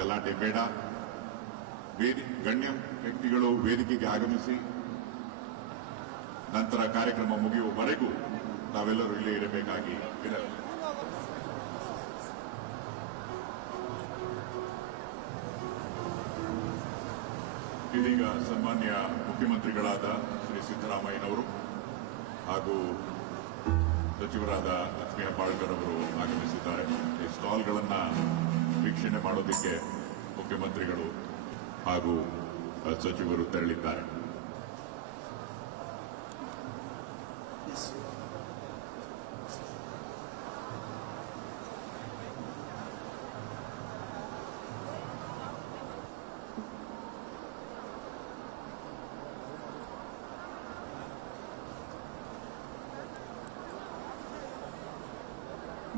ಗಲಾಟೆ ಬೇಡ. ಗಣ್ಯ ವ್ಯಕ್ತಿಗಳು ವೇದಿಕೆಗೆ ಆಗಮಿಸಿ ನಂತರ ಕಾರ್ಯಕ್ರಮ ಮುಗಿಯುವವರೆಗೂ ತಾವೆಲ್ಲರೂ ಇಲ್ಲೇ ಇರಬೇಕಾಗಿ ಇದೀಗ ಸನ್ಮಾನ್ಯ ಮುಖ್ಯಮಂತ್ರಿಗಳಾದ ಶ್ರೀ ಸಿದ್ದರಾಮಯ್ಯನವರು ಹಾಗೂ ಸಚಿವರಾದ ಲಕ್ಷ್ಮೀ ಹೆಬ್ಬಾಳ್ಕರ್ ಅವರು ಆಗಮಿಸಿದ್ದಾರೆ. ಈ ಸ್ಟಾಲ್ಗಳನ್ನ ವೀಕ್ಷಣೆ ಮಾಡೋದಕ್ಕೆ ಮುಖ್ಯಮಂತ್ರಿಗಳು ಹಾಗೂ ಸಚಿವರು ತೆರಳಿದ್ದಾರೆ.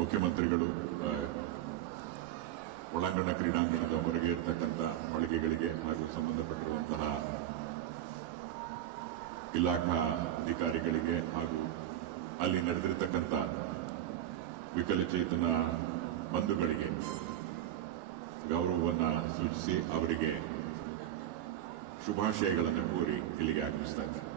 ಮುಖ್ಯಮಂತ್ರಿಗಳು ಒಳಾಂಗಣ ಕ್ರೀಡಾಂಗಣದ ಹೊರಗೆ ಇರತಕ್ಕಂಥ ಮಳಿಗೆಗಳಿಗೆ ಹಾಗೂ ಸಂಬಂಧಪಟ್ಟಿರುವಂತಹ ಇಲಾಖಾ ಅಧಿಕಾರಿಗಳಿಗೆ ಹಾಗೂ ಅಲ್ಲಿ ನಡೆದಿರತಕ್ಕಂಥ ವಿಕಲಚೇತನ ಬಂಧುಗಳಿಗೆ ಗೌರವವನ್ನು ಸೂಚಿಸಿ ಅವರಿಗೆ ಶುಭಾಶಯಗಳನ್ನು ಕೋರಿ ಇಲ್ಲಿಗೆ ಆಗಮಿಸ್ತಾ ಇದ್ದಾರೆ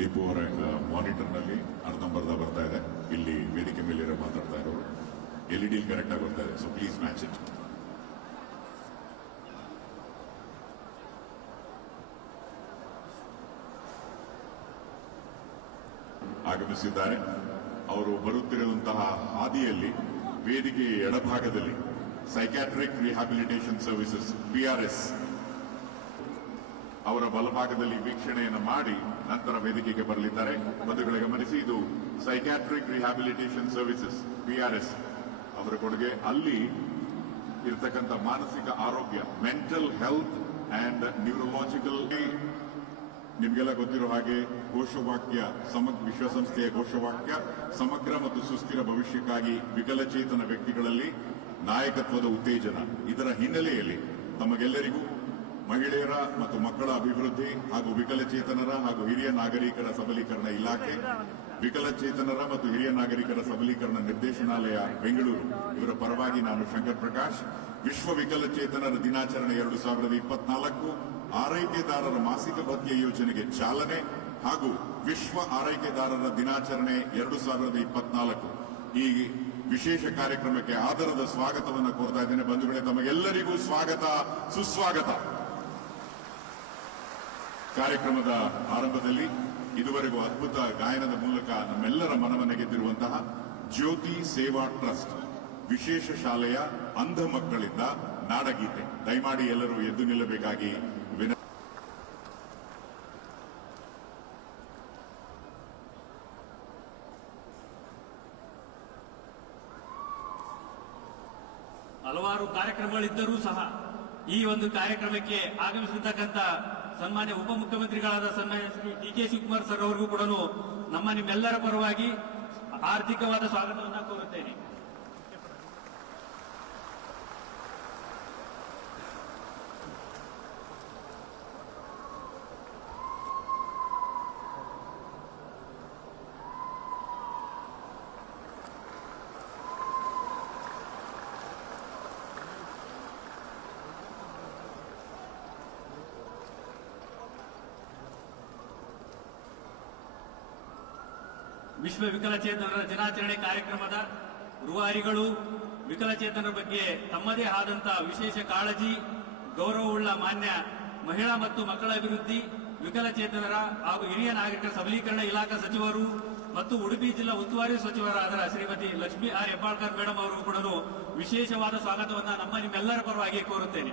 ದೀಪು ಅವರ ಮಾನಿಟರ್ನಲ್ಲಿ ಅರ್ಧಂಬರ್ಧ ಬರ್ತಾ ಇದೆ. ಇಲ್ಲಿ ವೇದಿಕೆ ಮೇಲೆ ಮಾತಾಡ್ತಾ ಇರೋರು. ಎಲ್ ಇ ಕರೆಕ್ಟ್ ಆಗಿ ಬರ್ತಾ ಇದೆ. ಸೊ ಪ್ಲೀಸ್ ಮ್ಯಾಚ್ ಇಟ್ ಆಗಮಿಸಿದ್ದಾರೆ. ಅವರು ಬರುತ್ತಿರುವಂತಹ ಹಾದಿಯಲ್ಲಿ, ವೇದಿಕೆಯ ಎಡಭಾಗದಲ್ಲಿ ಸೈಕ್ಯಾಟ್ರಿಕ್ ರಿಹ್ಯಾಬಿಲಿಟೇಷನ್ ಸರ್ವಿಸಸ್ ಪಿಆರ್ಎಸ್ ಅವರ ಬಲಭಾಗದಲ್ಲಿ ವೀಕ್ಷಣೆಯನ್ನು ಮಾಡಿ ನಂತರ ವೇದಿಕೆಗೆ ಬರಲಿದ್ದಾರೆ. ಬಂಧುಗಳ ಗಮನಿಸಿ, ಇದು ಸೈಕ್ಯಾಟ್ರಿಕ್ ರಿಹಾಬಿಲಿಟೇಷನ್ ಸರ್ವಿಸಸ್ ಪಿಆರ್ಎಸ್ ಅವರ ಕೊಡುಗೆ ಅಲ್ಲಿ ಇರತಕ್ಕಂಥ ಮಾನಸಿಕ ಆರೋಗ್ಯ ಮೆಂಟಲ್ ಹೆಲ್ತ್ ಅಂಡ್ ನ್ಯೂರಲಾಜಿಕಲ್ ನಿಮಗೆಲ್ಲ ಗೊತ್ತಿರೋ ಹಾಗೆ ಘೋಷವಾಕ್ಯ ಸಮಗ್ರ ವಿಶ್ವಸಂಸ್ಥೆಯ ಘೋಷವಾಕ್ಯ, ಸಮಗ್ರ ಮತ್ತು ಸುಸ್ಥಿರ ಭವಿಷ್ಯಕ್ಕಾಗಿ ವಿಕಲಚೇತನ ವ್ಯಕ್ತಿಗಳಲ್ಲಿ ನಾಯಕತ್ವದ ಉತ್ತೇಜನ ಇದರ ಹಿನ್ನೆಲೆಯಲ್ಲಿ ತಮಗೆಲ್ಲರಿಗೂ ಮಹಿಳೆಯರ ಮತ್ತು ಮಕ್ಕಳ ಅಭಿವೃದ್ಧಿ ಹಾಗೂ ವಿಕಲಚೇತನರ ಹಾಗೂ ಹಿರಿಯ ನಾಗರಿಕರ ಸಬಲೀಕರಣ ಇಲಾಖೆ, ವಿಕಲಚೇತನರ ಮತ್ತು ಹಿರಿಯ ನಾಗರಿಕರ ಸಬಲೀಕರಣ ನಿರ್ದೇಶನಾಲಯ ಬೆಂಗಳೂರು. ಇವರ ಪರವಾಗಿ ನಾನು ಶಂಕರ್ ಪ್ರಕಾಶ್. ವಿಶ್ವ ವಿಕಲಚೇತನರ ದಿನಾಚರಣೆ ಎರಡು ಸಾವಿರದ ಇಪ್ಪತ್ನಾಲ್ಕು ಆರೈಕೆದಾರರ ಮಾಸಿಕ ಭತ್ಯೆ ಯೋಜನೆಗೆ ಚಾಲನೆ ಹಾಗೂ ವಿಶ್ವ ಆರೈಕೆದಾರರ ದಿನಾಚರಣೆ ಎರಡು ಸಾವಿರದ ಇಪ್ಪತ್ನಾಲ್ಕು. ಈ ವಿಶೇಷ ಕಾರ್ಯಕ್ರಮಕ್ಕೆ ಆಧಾರದ ಸ್ವಾಗತವನ್ನು ಕೋರ್ತಾ ಇದ್ದೇನೆ. ಬಂಧುಗಳೇ, ತಮಗೆಲ್ಲರಿಗೂ ಸ್ವಾಗತ, ಸುಸ್ವಾಗತ. ಕಾರ್ಯಕ್ರಮದ ಆರಂಭದಲ್ಲಿ ಇದುವರೆಗೂ ಅದ್ಭುತ ಗಾಯನದ ಮೂಲಕ ನಮ್ಮೆಲ್ಲರ ಮನವನ್ನು ಗೆದ್ದಿರುವಂತಹ ಜ್ಯೋತಿ ಸೇವಾ ಟ್ರಸ್ಟ್, ವಿಶೇಷ ಶಾಲೆಯ ಅಂಧ ಮಕ್ಕಳಿಂದ ನಾಡಗೀತೆ. ದಯಮಾಡಿ ಎಲ್ಲರೂ ಎದ್ದು ನಿಲ್ಲಬೇಕಾಗಿ ಹಲವಾರು ಕಾರ್ಯಕ್ರಮಗಳಿದ್ದರೂ ಸಹ ಈ ಒಂದು ಕಾರ್ಯಕ್ರಮಕ್ಕೆ ಆಗಮಿಸಿರ್ತಕ್ಕಂಥ ಸನ್ಮಾನ್ಯ ಉಪಮುಖ್ಯಮಂತ್ರಿಗಳಾದ ಸನ್ಮಾನ್ಯ Shri D K Shivakumar sir ಅವರಿಗೂ ಕೂಡ ನಮ್ಮ ನಿಮ್ಮೆಲ್ಲರ ಪರವಾಗಿ ಆರ್ಥಿಕವಾದ ಸ್ವಾಗತವನ್ನು ಕೋರುತ್ತೇನೆ. ವಿಶ್ವ ವಿಕಲಚೇತನರ ದಿನಾಚರಣೆ ಕಾರ್ಯಕ್ರಮದ ರೂವಾರಿಗಳು ವಿಕಲಚೇತನರ ಬಗ್ಗೆ ತಮ್ಮದೇ ಆದಂತಹ ವಿಶೇಷ ಕಾಳಜಿ, ಗೌರವವುಳ್ಳ ಮಾನ್ಯ ಮಹಿಳಾ ಮತ್ತು ಮಕ್ಕಳ ಅಭಿವೃದ್ಧಿ, ವಿಕಲಚೇತನರ ಹಾಗೂ ಹಿರಿಯ ನಾಗರಿಕ ಸಬಲೀಕರಣ ಇಲಾಖಾ ಸಚಿವರು ಮತ್ತು ಉಡುಪಿ ಜಿಲ್ಲಾ ಉಸ್ತುವಾರಿ ಸಚಿವರಾದ ಶ್ರೀಮತಿ ಲಕ್ಷ್ಮೀ ಆರ್ ಹೆಬ್ಬಾಳ್ಕರ್ ಮೇಡಮ್ ಅವರು ಕೂಡ ವಿಶೇಷವಾದ ಸ್ವಾಗತವನ್ನು ನಮ್ಮ ನಿಮ್ಮೆಲ್ಲರ ಪರವಾಗಿ ಕೋರುತ್ತೇನೆ.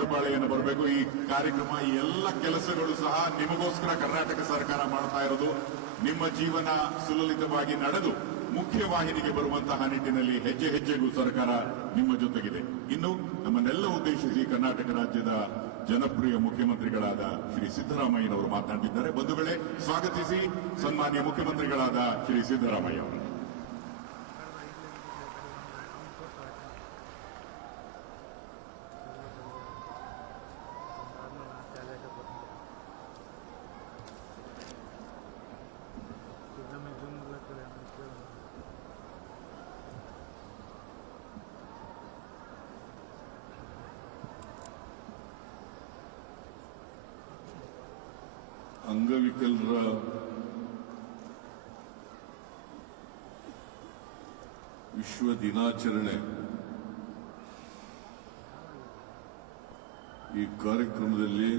ಚಪ್ಪಾಳೆಯನ್ನು ಬರಬೇಕು. ಈ ಕಾರ್ಯಕ್ರಮ, ಈ ಎಲ್ಲ ಕೆಲಸಗಳು ಸಹ ನಿಮಗೋಸ್ಕರ ಕರ್ನಾಟಕ ಸರ್ಕಾರ ಮಾಡ್ತಾ ಇರೋದು. ನಿಮ್ಮ ಜೀವನ ಸುಲಲಿತವಾಗಿ ನಡೆದು ಮುಖ್ಯವಾಹಿನಿಗೆ ಬರುವಂತಹ ನಿಟ್ಟಿನಲ್ಲಿ ಹೆಜ್ಜೆ ಹೆಜ್ಜೆಗೂ ಸರ್ಕಾರ ನಿಮ್ಮ ಜೊತೆಗಿದೆ. ಇನ್ನು ನಮ್ಮನ್ನೆಲ್ಲ ಉದ್ದೇಶಿಸಿ ಕರ್ನಾಟಕ ರಾಜ್ಯದ ಜನಪ್ರಿಯ ಮುಖ್ಯಮಂತ್ರಿಗಳಾದ ಶ್ರೀ ಸಿದ್ದರಾಮಯ್ಯನವರು ಮಾತನಾಡಿದ್ದಾರೆ. ಬಂಧುಗಳೇ, ಸ್ವಾಗತಿಸಿ ಸನ್ಮಾನ್ಯ ಮುಖ್ಯಮಂತ್ರಿಗಳಾದ ಶ್ರೀ ಸಿದ್ದರಾಮಯ್ಯ ಅವರು ಅಂಗವಿಕಲರ ವಿಶ್ವ ದಿನಾಚರಣೆ. ಈ ಕಾರ್ಯಕ್ರಮದಲ್ಲಿ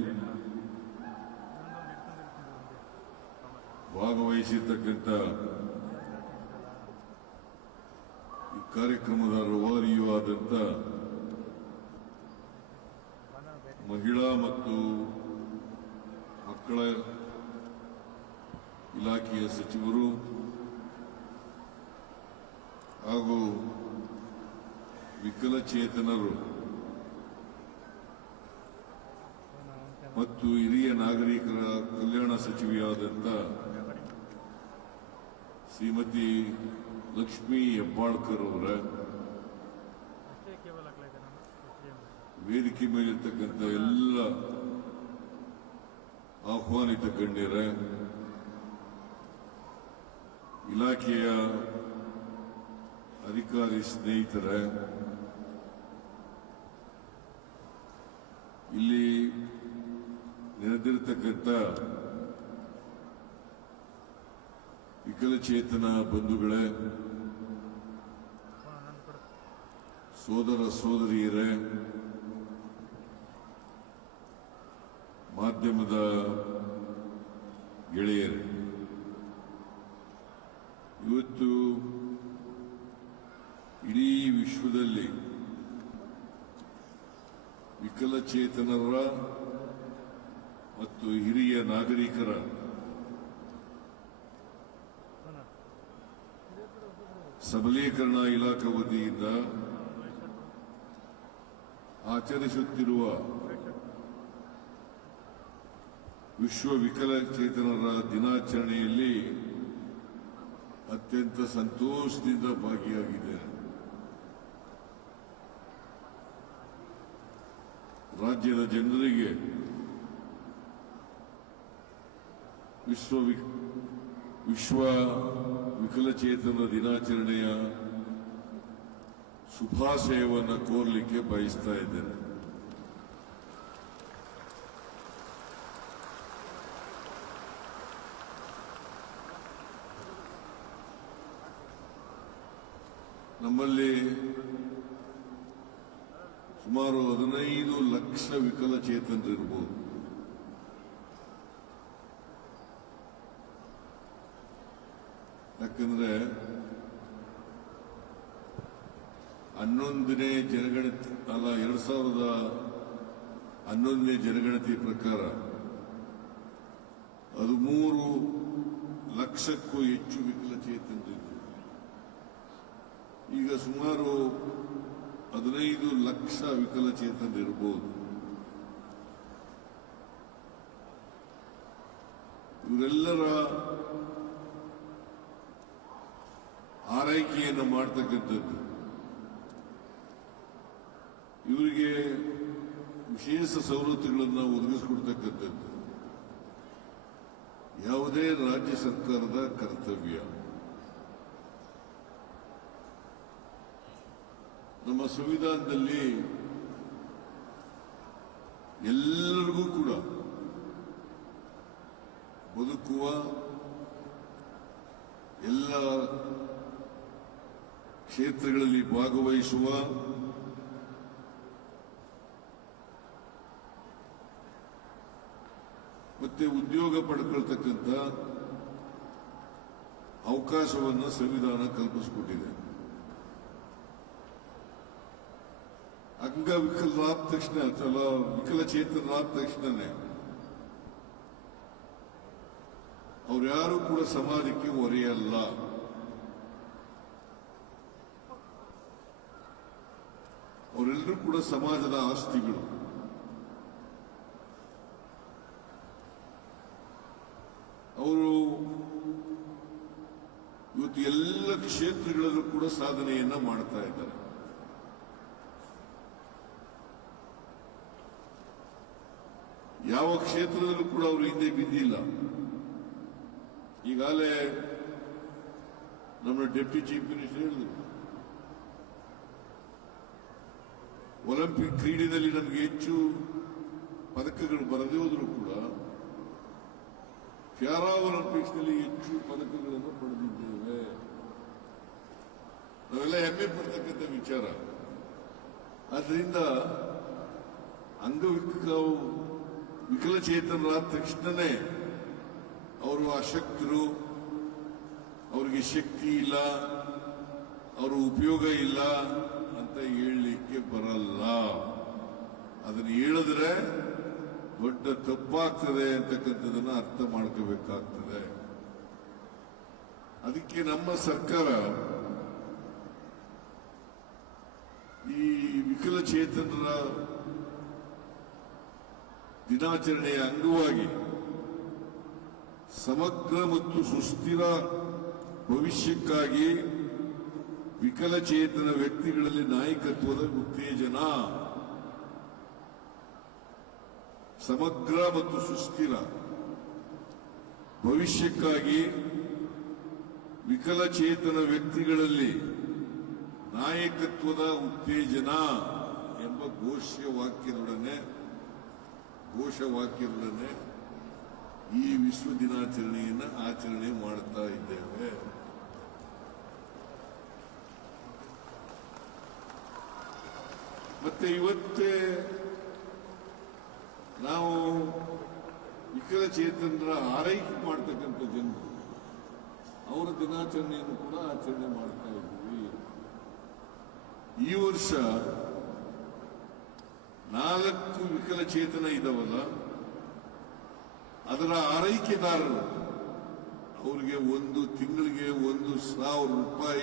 ಭಾಗವಹಿಸಿರ್ತಕ್ಕಂಥ ಈ ಕಾರ್ಯಕ್ರಮದ ರೂವಾರಿಯೂ ಆದಂಥ ಮಹಿಳಾ ಮತ್ತು ಮಕ್ಕಳ ಇಲಾಖೆಯ ಸಚಿವರು ಹಾಗೂ ವಿಕಲಚೇತನರು ಮತ್ತು ಹಿರಿಯ ನಾಗರಿಕರ ಕಲ್ಯಾಣ ಸಚಿವೆಯಾದಂಥ ಶ್ರೀಮತಿ ಲಕ್ಷ್ಮೀ ಹೆಬ್ಬಾಳ್ಕರ್ ಅವರ ವೇದಿಕೆ ಮೇಲಿರ್ತಕ್ಕಂಥ ಎಲ್ಲ ಆಹ್ವಾನಿತ ಗಣ್ಯರ ಇಲಾಖೆಯ ಅಧಿಕಾರಿ ಸ್ನೇಹಿತರ ಇಲ್ಲಿ ನೆರೆದಿರತಕ್ಕಂಥ ವಿಕಲಚೇತನ ಬಂಧುಗಳೇ ಸೋದರ ಸೋದರಿಯರೇ ಮಾಧ್ಯಮದ ಗೆಳೆಯರೇ ವಿಕಲಚೇತನರ ಮತ್ತು ಹಿರಿಯ ನಾಗರಿಕರ ಸಬಲೀಕರಣ ಇಲಾಖೆ ವತಿಯಿಂದ ಆಚರಿಸುತ್ತಿರುವ ವಿಶ್ವ ವಿಕಲಚೇತನರ ದಿನಾಚರಣೆಯಲ್ಲಿ ಅತ್ಯಂತ ಸಂತೋಷದಿಂದ ಭಾಗಿಯಾಗಿದ್ದೇನೆ ರಾಜ್ಯದ ಜನರಿಗೆ ವಿಶ್ವ ವಿಶ್ವ ವಿಕಲಚೇತನ ದಿನಾಚರಣೆಯ ಶುಭಾಶಯವನ್ನು ಕೋರಲಿಕ್ಕೆ ಬಯಸ್ತಾ ಇದ್ದೇನೆ. ನಮ್ಮಲ್ಲಿ ಸುಮಾರು ಹದಿನೈದು ಲಕ್ಷ ವಿಕಲಚೇತನರಿರ್ಬೋದು ಯಾಕಂದ್ರೆ ಹನ್ನೊಂದನೇ ಜನಗಣತಿ, ಅಲ್ಲ ಎರಡ್ ಸಾವಿರದ ಹನ್ನೊಂದನೇ ಜನಗಣತಿ ಪ್ರಕಾರ ಹದಿಮೂರು ಲಕ್ಷಕ್ಕೂ ಹೆಚ್ಚು ವಿಕಲಚೇತನರಿದ್ದರು ಈಗ ಸುಮಾರು ಹದಿನೈದು ಲಕ್ಷ ವಿಕಲಚೇತನರಿರ್ಬೋದು ಇವರೆಲ್ಲರ ಆರೈಕೆಯನ್ನು ಮಾಡ್ತಕ್ಕಂಥದ್ದು. ಇವರಿಗೆ ವಿಶೇಷ ಸವಲತ್ತುಗಳನ್ನು ಒದಗಿಸಿಕೊಡ್ತಕ್ಕಂಥದ್ದು. ಯಾವುದೇ ರಾಜ್ಯ ಸರ್ಕಾರದ ಕರ್ತವ್ಯ. ನಮ್ಮ ಸಂವಿಧಾನದಲ್ಲಿ ಎಲ್ಲರಿಗೂ ಕೂಡ ಬದುಕುವ ಎಲ್ಲ ಕ್ಷೇತ್ರಗಳಲ್ಲಿ ಭಾಗವಹಿಸುವ ಮತ್ತೆ ಉದ್ಯೋಗ ಪಡ್ಕೊಳ್ತಕ್ಕಂಥ ಅವಕಾಶವನ್ನು ಸಂವಿಧಾನ ಕಲ್ಪಿಸಿಕೊಟ್ಟಿದೆ. ಅಂಗವಿಕಲರಾದ ತಕ್ಷಣ ಚಲೋ ವಿಕಲಚೇತನರಾದ ತಕ್ಷಣನೇ ಅವ್ರು ಯಾರು ಕೂಡ ಸಮಾಜಕ್ಕೆ ಹೊರೆಯಲ್ಲ ಅವರೆಲ್ಲರೂ ಕೂಡ ಸಮಾಜದ ಆಸ್ತಿಗಳು. ಅವರು ಇವತ್ತು ಎಲ್ಲ ಕ್ಷೇತ್ರಗಳಲ್ಲೂ ಕೂಡ ಸಾಧನೆಯನ್ನ ಮಾಡ್ತಾ ಇದ್ದಾರೆ. ಯಾವ ಕ್ಷೇತ್ರದಲ್ಲೂ ಕೂಡ ಅವರು ಹಿಂದೆ ಬಿದ್ದಿಲ್ಲ. ಈಗಾಗಲೇ ನಮ್ಮ ಡೆಪ್ಟಿ ಚೀಫ್ ಮಿನಿಸ್ಟರ್ ಹೇಳಿದರು. ಒಲಿಂಪಿಕ್ ಕ್ರೀಡೆಯಲ್ಲಿ ನಮಗೆ ಹೆಚ್ಚು ಪದಕಗಳು ಬರದೇ ಹೋದರೂ ಕೂಡ ಪ್ಯಾರಾ ಒಲಿಂಪಿಕ್ಸ್ನಲ್ಲಿ ಹೆಚ್ಚು ಪದಕಗಳನ್ನು ಪಡೆದಿದ್ದೇವೆ. ನಾವೆಲ್ಲ ಹೆಮ್ಮೆ ಪಡ್ತಕ್ಕಂಥ ವಿಚಾರ. ಆದ್ದರಿಂದ ಅಂಗವಿಕ ವಿಕಲಚೇತನರಾದ ತಕ್ಷಣನೇ ಅವರು ಅಶಕ್ತರು ಅವರಿಗೆ ಶಕ್ತಿ ಇಲ್ಲ, ಅವರು ಉಪಯೋಗ ಇಲ್ಲ ಅಂತ ಹೇಳಲಿಕ್ಕೆ ಬರಲ್ಲ. ಅದನ್ನು ಹೇಳಿದ್ರೆ ದೊಡ್ಡ ತಪ್ಪಾಗ್ತದೆ ಅಂತಕ್ಕಂಥದನ್ನ ಅರ್ಥ ಮಾಡ್ಕೋಬೇಕಾಗ್ತದೆ. ಅದಕ್ಕೆ ನಮ್ಮ ಸರ್ಕಾರ ಈ ವಿಕಲಚೇತನರ ದಿನಾಚರಣೆಯ ಅಂಗವಾಗಿ ಸಮಗ್ರ ಮತ್ತು ಸುಸ್ಥಿರ ಭವಿಷ್ಯಕ್ಕಾಗಿ ವಿಕಲಚೇತನ ವ್ಯಕ್ತಿಗಳಲ್ಲಿ ನಾಯಕತ್ವದ ಉತ್ತೇಜನ. ಸಮಗ್ರ ಮತ್ತು ಸುಸ್ಥಿರ ಭವಿಷ್ಯಕ್ಕಾಗಿ ವಿಕಲಚೇತನ ವ್ಯಕ್ತಿಗಳಲ್ಲಿ ನಾಯಕತ್ವದ ಉತ್ತೇಜನ ಎಂಬ ಘೋಷವಾಕ್ಯದೊಡನೆ ಘೋಷವಾಕ್ಯದೊಡನೆ ಈ ವಿಶ್ವ ದಿನಾಚರಣೆಯನ್ನು ಆಚರಣೆ ಮಾಡ್ತಾ ಇದ್ದೇವೆ. ಮತ್ತೆ ಇವತ್ತೇ ನಾವು ವಿಕಲಚೇತನರ ಆರೈಕೆ ಮಾಡ್ತಕ್ಕಂಥ ಜನರು. ಅವರ ದಿನಾಚರಣೆಯನ್ನು ಕೂಡ ಆಚರಣೆ ಮಾಡ್ತಾ ಇದ್ದೀವಿ. ಈ ವರ್ಷ ನಾಲ್ಕು ವಿಕಲಚೇತನ ಇದಾವಲ್ಲ ಅದರ ಆರೈಕೆದಾರರು ಅವರಿಗೆ ಒಂದು ತಿಂಗಳಿಗೆ ಒಂದು ಸಾವಿರ ರೂಪಾಯಿ.